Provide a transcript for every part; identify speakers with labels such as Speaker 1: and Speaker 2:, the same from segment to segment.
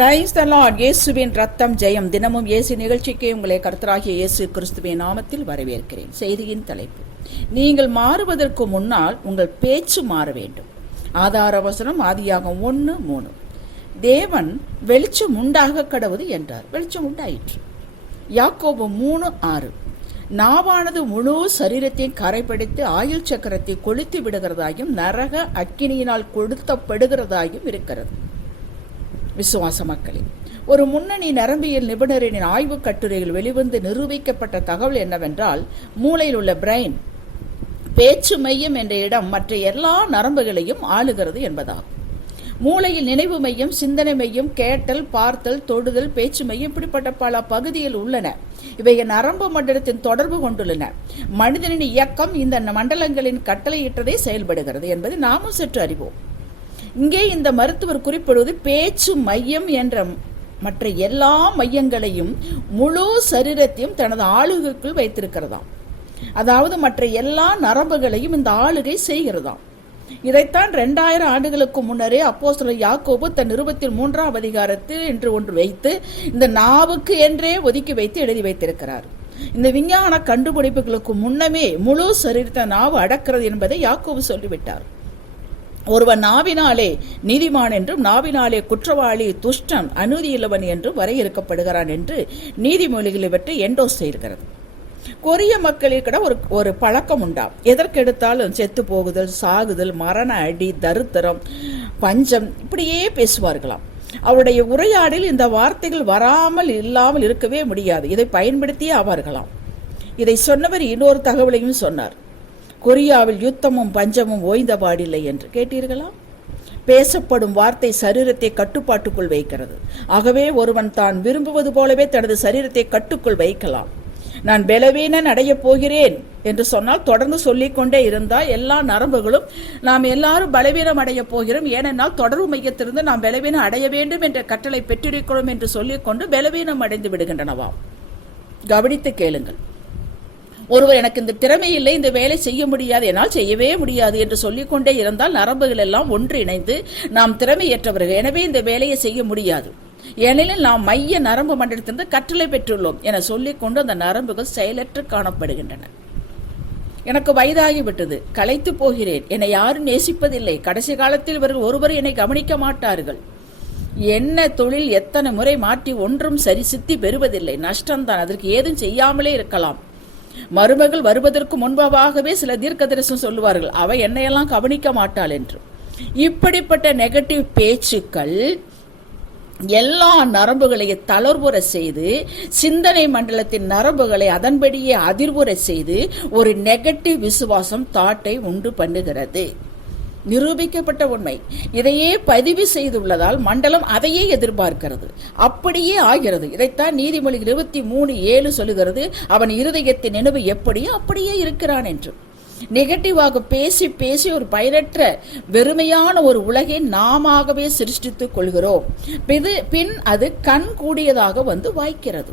Speaker 1: Praise the Lord இயேசுவின் ரத்தம் ஜெயம். தினமும் இயேசு நிகழ்ச்சிக்கு உங்களை கர்த்தராகிய இயேசு கிறிஸ்துவின் நாமத்தில் வரவேற்கிறேன். செய்தியின் தலைப்பு. நீங்கள் மாறுவதற்கு முன்னால் உங்கள் பேச்சு மாற வேண்டும். ஆதார வசனம் ஆதியாகம் ஒன்று மூணு. தேவன் வெளிச்சம் உண்டாக கடவுது என்றார். வெளிச்சம் உண்டாயிற்று. யாக்கோபு மூணு ஆறு. நாவானது முழு சரீரத்தையும் கரைப்படுத்தி ஆயுள் சக்கரத்தை கொளுத்தி விடுகிறதாயும் நரக அக்கினியினால் கொளுத்தப்படுகிறதாயும் இருக்கிறது. விசுவாச மக்களே ஒரு முன்னணி நரம்பியல் நிபுணரின் ஆய்வு கட்டுரையில் வெளிவந்து நிரூபிக்கப்பட்ட தகவல் என்னவென்றால் மூளையில் உள்ள பிரெயின் பேச்சு மையம் என்ற இடம் மற்ற எல்லா நரம்புகளையும் ஆளுகிறது என்பதாகும். மூளையில் நினைவு மையம் சிந்தனை மையம் கேட்டல் பார்த்தல் தொடுதல் பேச்சு மையம் இப்படிப்பட்ட பல பகுதியில் உள்ளன. இவை நரம்பு மண்டலத்தின் தொடர்பு கொண்டுள்ளன. மனிதனின் இயக்கம் இந்த மண்டலங்களின் கட்டளையிட்டதை செயல்படுகிறது என்பதை நாமும் சற்று அறிவோம். இங்கே இந்த மருத்துவர் குறிப்பிடுவது பேச்சு மையம் என்ற மற்ற எல்லா மையங்களையும் முழு சரீரத்தையும் தனது ஆளுகைக்குள் வைத்திருக்கிறதாம். அதாவது மற்ற எல்லா நரம்புகளையும் இந்த ஆளுகை செய்கிறதாம். இதைத்தான் ரெண்டாயிரம் ஆண்டுகளுக்கு முன்னரே அப்போஸ்தலர் யாக்கோபு தன் நிருபத்தில் மூன்றாம் அதிகாரத்தில் என்று ஒன்று வைத்து இந்த நாவுக்கு என்றே ஒதுக்கி வைத்து எழுதி வைத்திருக்கிறார். இந்த விஞ்ஞான கண்டுபிடிப்புகளுக்கு முன்னமே முழு சரீரத்தை நாவு அடக்கிறது என்பதை யாக்கோபு சொல்லிவிட்டார். ஒருவன் நாவினாலே நீதிமான் என்றும் நாவினாலே குற்றவாளி துஷ்டன் அநீதியுள்ளவன் என்றும் வரையறுக்கப்படுகிறான் என்று நீதிமொழிகள் இவற்றை எண்டோஸ் செய்கிறது. கொரிய மக்களிட ஒரு ஒரு பழக்கம் உண்டாம் எதற்கெடுத்தாலும் செத்து போகுதல் சாகுதல் மரண அடி தருத்திரம் பஞ்சம் இப்படியே பேசுவார்களாம். அவருடைய உரையாடலில் இந்த வார்த்தைகள் வராமல் இல்லாமல் இருக்கவே முடியாது. இதை பயன்படுத்தியே ஆவார்களாம். இதை சொன்னவர் இன்னொரு தகவலையும் சொன்னார். கொரியாவில் யுத்தமும் பஞ்சமும் ஓய்ந்த பாடில்லை என்று கேட்டீர்களா? பேசப்படும் வார்த்தை சரீரத்தை கட்டுப்பாட்டுக்குள் வைக்கிறது. ஆகவே ஒருவன் தான் விரும்புவது போலவே தனது சரீரத்தை கட்டுக்குள் வைக்கலாம். நான் பலவீனன் அடையப் போகிறேன் என்று சொன்னால் தொடர்ந்து சொல்லிக்கொண்டே இருந்தால் எல்லா நரம்புகளும் நாம் எல்லாரும் பலவீனம் அடையப் போகிறோம். ஏனென்றால் தொடர்பு மையத்திலிருந்து நாம் பலவீனம் அடைய வேண்டும் என்ற கட்டளை பெற்றிருக்கிறோம் என்று சொல்லிக்கொண்டு பலவீனம் அடைந்து விடுகின்றனவாம். கவனித்து கேளுங்கள். ஒருவர் எனக்கு இந்த திறமை இல்லை இந்த வேலை செய்ய முடியாது என்னால் செய்யவே முடியாது என்று சொல்லிக்கொண்டே இருந்தால் நரம்புகள் எல்லாம் ஒன்றிணைந்து நாம் திறமையற்றவர்கள். எனவே இந்த வேலையை செய்ய முடியாது. ஏனெனில் நாம் மைய நரம்பு மண்டலத்திலிருந்து கற்றலை பெற்றுள்ளோம் என சொல்லிக்கொண்டு அந்த நரம்புகள் செயலற்று காணப்படுகின்றன. எனக்கு வயதாகிவிட்டது களைத்து போகிறேன் என்னை யாரும் நேசிப்பதில்லை. கடைசி காலத்தில் இவர்கள் ஒருவர் என்னை கவனிக்க மாட்டார்கள். என்ன தொழில் எத்தனை முறை மாற்றி ஒன்றும் சரி சித்தி பெறுவதில்லை. நஷ்டம்தான் அதற்கு ஏதும் செய்யாமலே இருக்கலாம். மருமகள் வருவதற்கு முன்பாகவே சில தீர்க்க தரிசனம் சொல்லுவார்கள் அவ என்னையெல்லாம் கவனிக்க மாட்டாள் என்று. இப்படிப்பட்ட நெகட்டிவ் பேச்சுக்கள் எல்லா நரம்புகளையும் தளர்வுற செய்து சிந்தனை மண்டலத்தின் நரம்புகளை அதன்படியே அதிர்வுற செய்து ஒரு நெகட்டிவ் விசுவாசம் தாட்டை உண்டு பண்ணுகிறது. நிரூபிக்கப்பட்ட உண்மை. இதையே பதிவு செய்துள்ளதால் மண்டலம் அதையே எதிர்பார்க்கிறது. அப்படியே ஆகிறது. இதைத்தான் நீதிமொழி இருபத்தி மூணு ஏழு சொல்லுகிறது. அவன் இருதயத்தின் நினைவு எப்படியோ அப்படியே இருக்கிறான் என்று. நெகட்டிவாக பேசி பேசி ஒரு பயனற்ற வெறுமையான ஒரு உலகை நாமவே சிருஷ்டித்துக் கொள்கிறோம். இது பின் அது கண் கூடியதாக வந்து வாய்க்கிறது.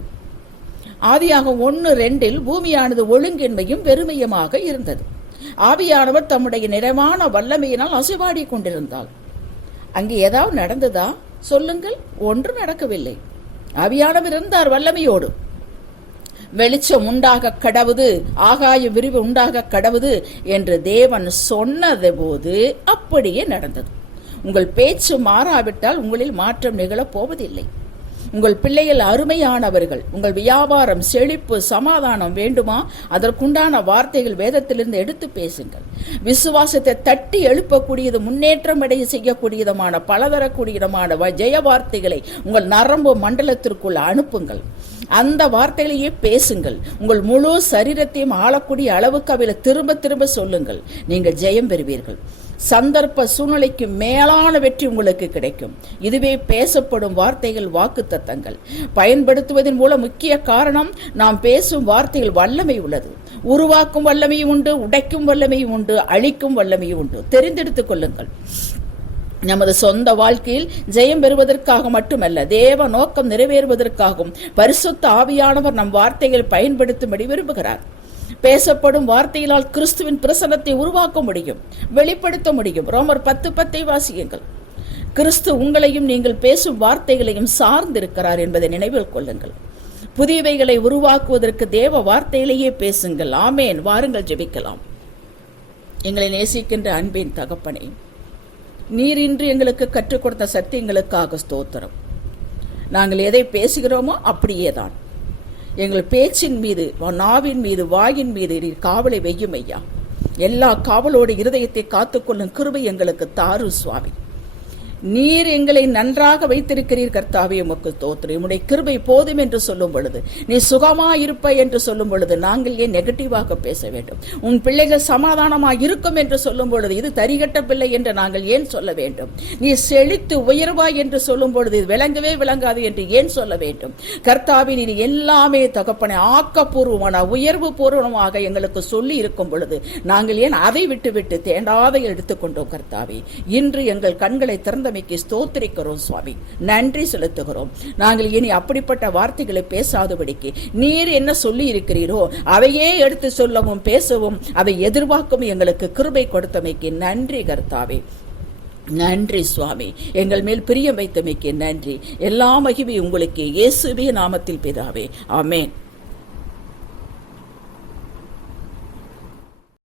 Speaker 1: ஆதியாக ஒன்று ரெண்டில் பூமியானது ஒழுங்கின்மையும் வெறுமையுமாக இருந்தது. ஆவியானவர் தம்முடைய நிறைவான வல்லமையினால் அசைவாடி கொண்டிருந்தாள். அங்கே ஏதாவது நடந்ததா? சொல்லுங்கள். ஒன்றும் நடக்கவில்லை. ஆவியானவர் இருந்தார் வல்லமையோடு. வெளிச்சம் உண்டாக கடவுது ஆகாய விரிவு உண்டாக கடவுது என்று தேவன் சொன்னது போது அப்படியே நடந்தது. உங்கள் பேச்சு மாறாவிட்டால் உங்களில் மாற்றம் நிகழப் போவதில்லை. உங்கள் பிள்ளைகள் அருமையானவர்கள். உங்கள் வியாபாரம் செழிப்பு சமாதானம் வேண்டுமா? அதற்குண்டான வார்த்தைகள் வேதத்திலிருந்து எடுத்து பேசுங்கள். விசுவாசத்தை தட்டி எழுப்பக்கூடியது முன்னேற்றம் அடைய செய்யக்கூடியதுமான பலதரக்கூடியதுமான ஜெய வார்த்தைகளை உங்கள் நரம்பு மண்டலத்திற்குள் அனுப்புங்கள். அந்த வார்த்தைகளையே பேசுங்கள். உங்கள் முழு சரீரத்தையும் ஆளக்கூடிய அளவுக்கு அவையில் திரும்ப திரும்ப சொல்லுங்கள். நீங்கள் ஜெயம் பெறுவீர்கள். சந்தர்ப்ப சூழ்நிலைக்கு மேலான வெற்றி உங்களுக்கு கிடைக்கும். இதுவே பேசப்படும் வார்த்தைகள் வாக்கு தத்தங்கள். பயன்படுத்துவதன் மூலம் முக்கிய காரணம் நாம் பேசும் வார்த்தைகள் வல்லமை உள்ளது. உருவாக்கும் வல்லமையும் உண்டு உடைக்கும் வல்லமையும் உண்டு அழிக்கும் வல்லமையும் உண்டு. தெரிந்தெடுத்துக் கொள்ளுங்கள். நமது சொந்த வாழ்க்கையில் ஜெயம் பெறுவதற்காக மட்டுமல்ல தேவ நோக்கம் நிறைவேறுவதற்காகவும் பரிசுத்த ஆவியானவர் நம் வார்த்தைகள் பயன்படுத்தும்படி விரும்புகிறார். பேசப்படும் வார்த்தையினால் கிறிஸ்துவின் பிரசனத்தை உருவாக்க முடியும் வெளிப்படுத்த முடியும். ரோமர் பத்து பத்தை வாசியுங்கள். கிறிஸ்து உங்களையும் நீங்கள் பேசும் வார்த்தைகளையும் சார்ந்திருக்கிறார் என்பதை நினைவில் கொள்ளுங்கள். புதியவைகளை உருவாக்குவதற்கு தேவ வார்த்தையிலேயே பேசுங்கள். ஆமேன். வாருங்கள் ஜெபிக்கலாம். எங்களை நேசிக்கின்ற அன்பின் தகப்பனே நீர் இன்று எங்களுக்கு கற்றுக் கொடுத்த சத்தியங்களுக்காக ஸ்தோத்திரம். நாங்கள் எதை பேசுகிறோமோ அப்படியே தான் எங்கள் பேச்சின் மீது நாவின் மீது வாயின் மீது நீர் காவலை வெய்யும் ஐயா எல்லா காவலோடு இருதயத்தை காத்துக்கொள்ளும் கிருபை எங்களுக்கு தாரு சுவாமி. நீர் எங்களை நன்றாக வைத்திருக்கிறீர் கர்த்தாவே உமக்கு தோத்திரம் உம்முடைய கிருபை போதும் என்று சொல்லும் பொழுது நீ சுகமா இருப்ப என்று சொல்லும் பொழுது நாங்கள் ஏன் நெகட்டிவாக பேச வேண்டும்? உன் பிள்ளைகள் சமாதானமா இருக்கும் என்று சொல்லும் பொழுது இது தரிகட்ட பிள்ளை என்று நாங்கள் ஏன் சொல்ல வேண்டும்? நீ செழித்து உயர்வாய் என்று சொல்லும் பொழுது இது விளங்கவே விளங்காது என்று ஏன் சொல்ல வேண்டும்? கர்த்தாவே நீ எல்லாமே தகப்பனை ஆக்கப்பூர்வமான உயர்வு பூர்வமாக எங்களுக்கு சொல்லி இருக்கும் பொழுது நாங்கள் ஏன் அதை விட்டுவிட்டு தேண்டாத எடுத்துக்கொண்டோம் கர்த்தாவே? இன்று எங்கள் கண்களை திறந்தமைக்கு ஸ்தோத்திரிக்கிறோம் சுவாமி. நன்றி செலுத்துகிறோம். நாங்கள் இனி அப்படிப்பட்ட வார்த்தைகளை பேசாதபடிக்கு நீர் என்ன சொல்லி இருக்கிறீரோ அவையே எடுத்து சொல்லவும் பேசவும் அதை எதிர்பார்க்கும் எங்களுக்கு கிருபை கொடுத்தமைக்கு நன்றி கர்த்தாவே. நன்றி சுவாமி. எங்கள் மேல் பிரியம் வைத்தமைக்கு நன்றி. எல்லா மகிமை உங்களுக்கு இயேசுவே நாமத்தில் பிதாவே. ஆமேன்.